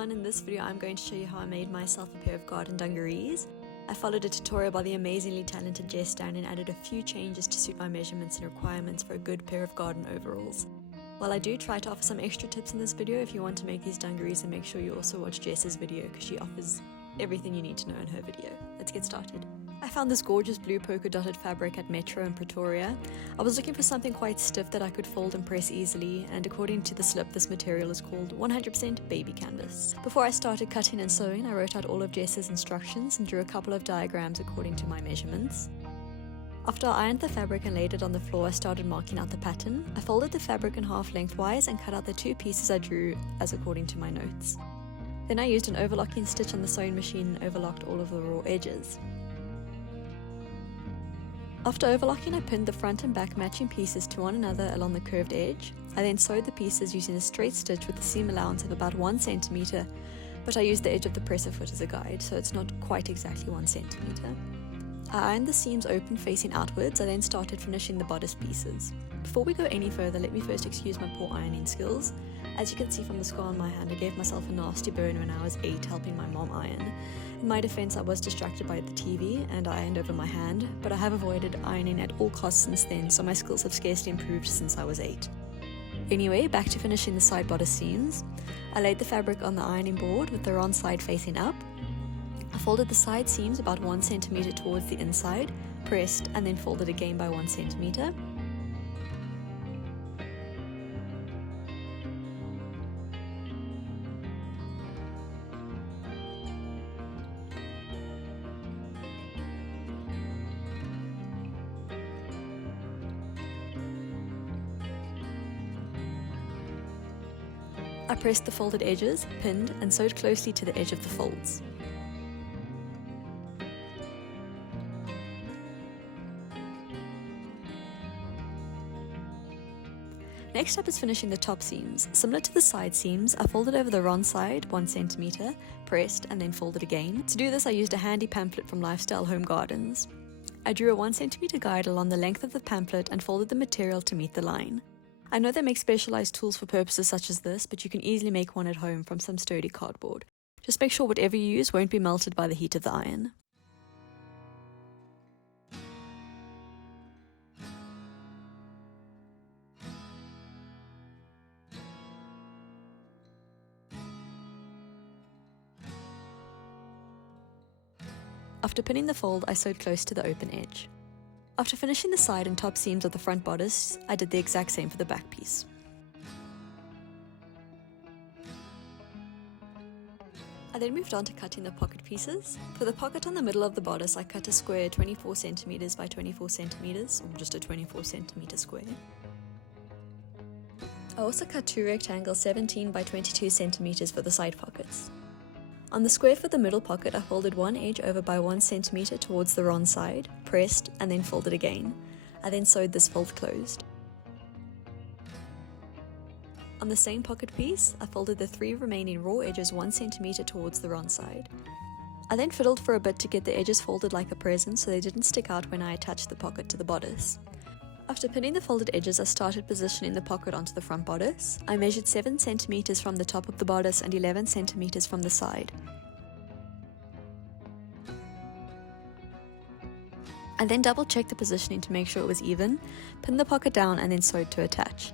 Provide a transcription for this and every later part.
everyone, in this video I'm going to show you how I made myself a pair of garden dungarees. I followed a tutorial by the amazingly talented Jess Dang and added a few changes to suit my measurements and requirements for a good pair of garden overalls. While I do try to offer some extra tips in this video, if you want to make these dungarees, then make sure you also watch Jess's video because she offers everything you need to know in her video. Let's get started. I found this gorgeous blue polka dotted fabric at Metro in Pretoria. I was looking for something quite stiff that I could fold and press easily, and according to the slip, this material is called 100% baby canvas. Before I started cutting and sewing, I wrote out all of Jess's instructions and drew a couple of diagrams according to my measurements. After I ironed the fabric and laid it on the floor, I started marking out the pattern. I folded the fabric in half lengthwise and cut out the two pieces I drew as according to my notes. Then I used an overlocking stitch on the sewing machine and overlocked all of the raw edges. After overlocking, I pinned the front and back matching pieces to one another along the curved edge. I then sewed the pieces using a straight stitch with a seam allowance of about 1 centimeter, but I used the edge of the presser foot as a guide, so it's not quite exactly 1 centimeter. I ironed the seams open facing outwards. I then started finishing the bodice pieces. Before we go any further, let me first excuse my poor ironing skills. As you can see from the scar on my hand, I gave myself a nasty burn when I was 8 helping my mom iron. In my defense, I was distracted by the TV and I ironed over my hand, but I have avoided ironing at all costs since then, so my skills have scarcely improved since I was 8. Anyway, back to finishing the side bodice seams. I laid the fabric on the ironing board with the wrong side facing up. I folded the side seams about 1 centimeter towards the inside, pressed, and then folded again by 1 centimeter. I pressed the folded edges, pinned, and sewed closely to the edge of the folds. Next up is finishing the top seams. Similar to the side seams, I folded over the wrong side 1 centimeter, pressed, and then folded again. To do this, I used a handy pamphlet from Lifestyle Home Gardens. I drew a 1 centimeter guide along the length of the pamphlet and folded the material to meet the line. I know they make specialized tools for purposes such as this, but you can easily make one at home from some sturdy cardboard. Just make sure whatever you use won't be melted by the heat of the iron. After pinning the fold, I sewed close to the open edge. After finishing the side and top seams of the front bodice, I did the exact same for the back piece. I then moved on to cutting the pocket pieces. For the pocket on the middle of the bodice, I cut a square 24 centimeters by 24 centimeters, or just a 24 centimeter square. I also cut two rectangles 17 by 22 centimeters for the side pockets. On the square for the middle pocket, I folded one edge over by 1 centimeter towards the wrong side, pressed, and then folded again. I then sewed this fold closed. On the same pocket piece, I folded the 3 remaining raw edges 1 centimeter towards the wrong side. I then fiddled for a bit to get the edges folded like a present so they didn't stick out when I attached the pocket to the bodice. After pinning the folded edges, I started positioning the pocket onto the front bodice. I measured 7 centimeters from the top of the bodice and 11 centimeters from the side. I then double checked the positioning to make sure it was even, pinned the pocket down and then sewed to attach.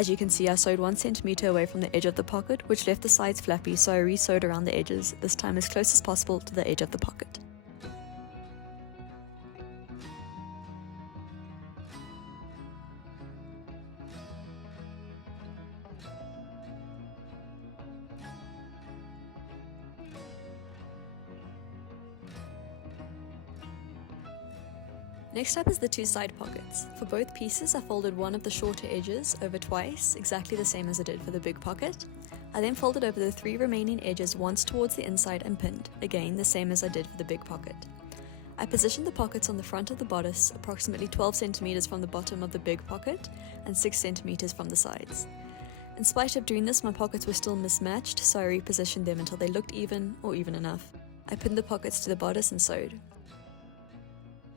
As you can see, I sewed 1 centimeter away from the edge of the pocket, which left the sides flappy, so I re-sewed around the edges, this time as close as possible to the edge of the pocket. Next up is the 2 side pockets. For both pieces, I folded one of the shorter edges over twice, exactly the same as I did for the big pocket. I then folded over the 3 remaining edges once towards the inside and pinned, again the same as I did for the big pocket. I positioned the pockets on the front of the bodice approximately 12 centimeters from the bottom of the big pocket and 6 centimeters from the sides. In spite of doing this, my pockets were still mismatched, so I repositioned them until they looked even or even enough. I pinned the pockets to the bodice and sewed.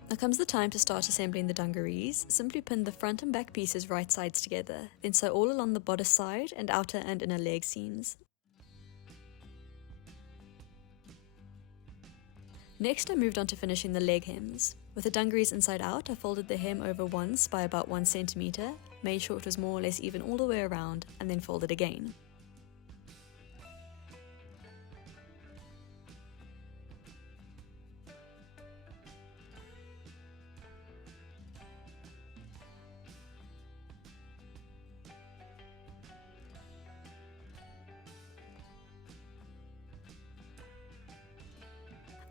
Now comes the time to start assembling the dungarees. Simply pin the front and back pieces right sides together, then sew all along the bodice side and outer and inner leg seams. Next I moved on to finishing the leg hems. With the dungarees inside out, I folded the hem over once by about 1 centimeter, made sure it was more or less even all the way around, and then folded again.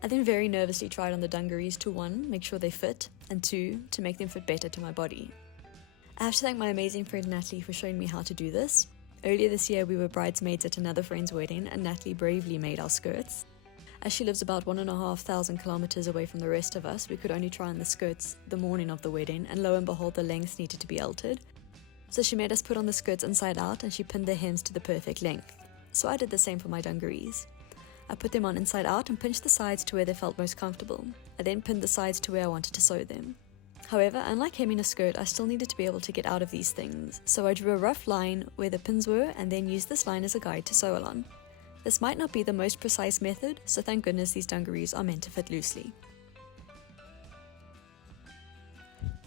I then very nervously tried on the dungarees to 1, make sure they fit, and 2, to make them fit better to my body. I have to thank my amazing friend Natalie for showing me how to do this. Earlier this year we were bridesmaids at another friend's wedding and Natalie bravely made our skirts. As she lives about 1,500 kilometers away from the rest of us, we could only try on the skirts the morning of the wedding, and lo and behold the lengths needed to be altered. So she made us put on the skirts inside out and she pinned the hems to the perfect length. So I did the same for my dungarees. I put them on inside out and pinched the sides to where they felt most comfortable. I then pinned the sides to where I wanted to sew them. However, unlike hemming a skirt, I still needed to be able to get out of these things, so I drew a rough line where the pins were and then used this line as a guide to sew along. This might not be the most precise method, so thank goodness these dungarees are meant to fit loosely.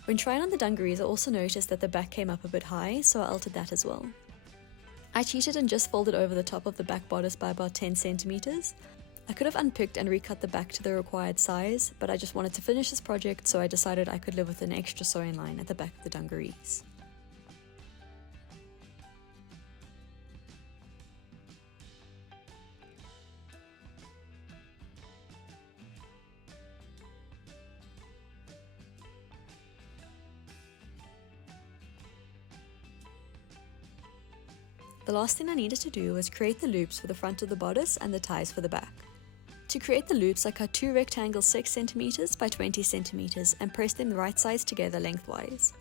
When trying on the dungarees, I also noticed that the back came up a bit high, so I altered that as well. I cheated and just folded over the top of the back bodice by about 10 centimeters. I could have unpicked and recut the back to the required size, but I just wanted to finish this project, so I decided I could live with an extra sewing line at the back of the dungarees. The last thing I needed to do was create the loops for the front of the bodice and the ties for the back. To create the loops, I cut 2 rectangles 6 centimeters by 20 centimeters and pressed them the right sides together lengthwise.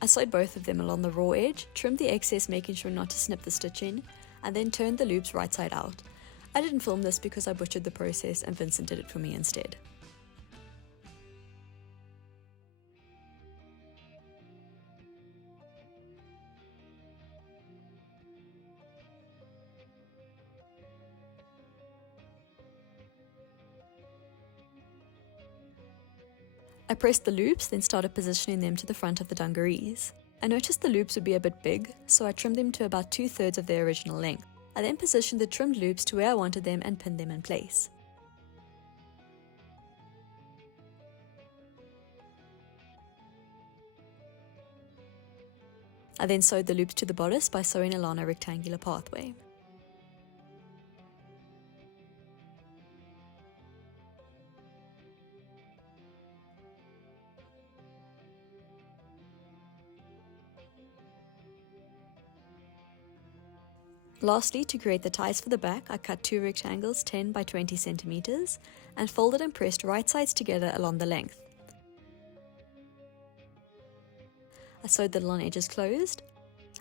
I sewed both of them along the raw edge, trimmed the excess making sure not to snip the stitching, and then turned the loops right side out. I didn't film this because I butchered the process and Vincent did it for me instead. I pressed the loops, then started positioning them to the front of the dungarees. I noticed the loops would be a bit big, so I trimmed them to about 2/3 of their original length. I then positioned the trimmed loops to where I wanted them and pinned them in place. I then sewed the loops to the bodice by sewing along a rectangular pathway. Lastly, to create the ties for the back, I cut 2 rectangles 10 by 20 centimeters and folded and pressed right sides together along the length. I sewed the long edges closed.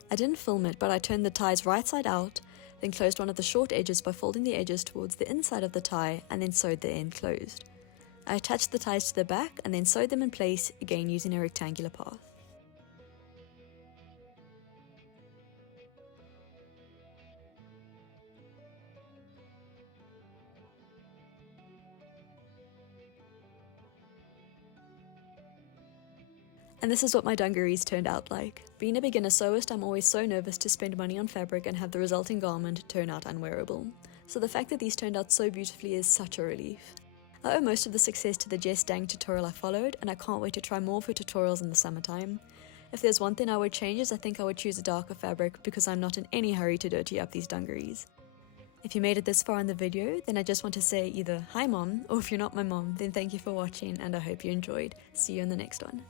I didn't film it, but I turned the ties right side out, then closed one of the short edges by folding the edges towards the inside of the tie and then sewed the end closed. I attached the ties to the back and then sewed them in place, again using a rectangular path. And this is what my dungarees turned out like. Being a beginner sewist, I'm always so nervous to spend money on fabric and have the resulting garment turn out unwearable. So the fact that these turned out so beautifully is such a relief. I owe most of the success to the Jess Dang tutorial I followed, and I can't wait to try more of her tutorials in the summertime. If there's one thing I would change is I think I would choose a darker fabric because I'm not in any hurry to dirty up these dungarees. If you made it this far in the video, then I just want to say either hi mom, or if you're not my mom, then thank you for watching and I hope you enjoyed. See you in the next one.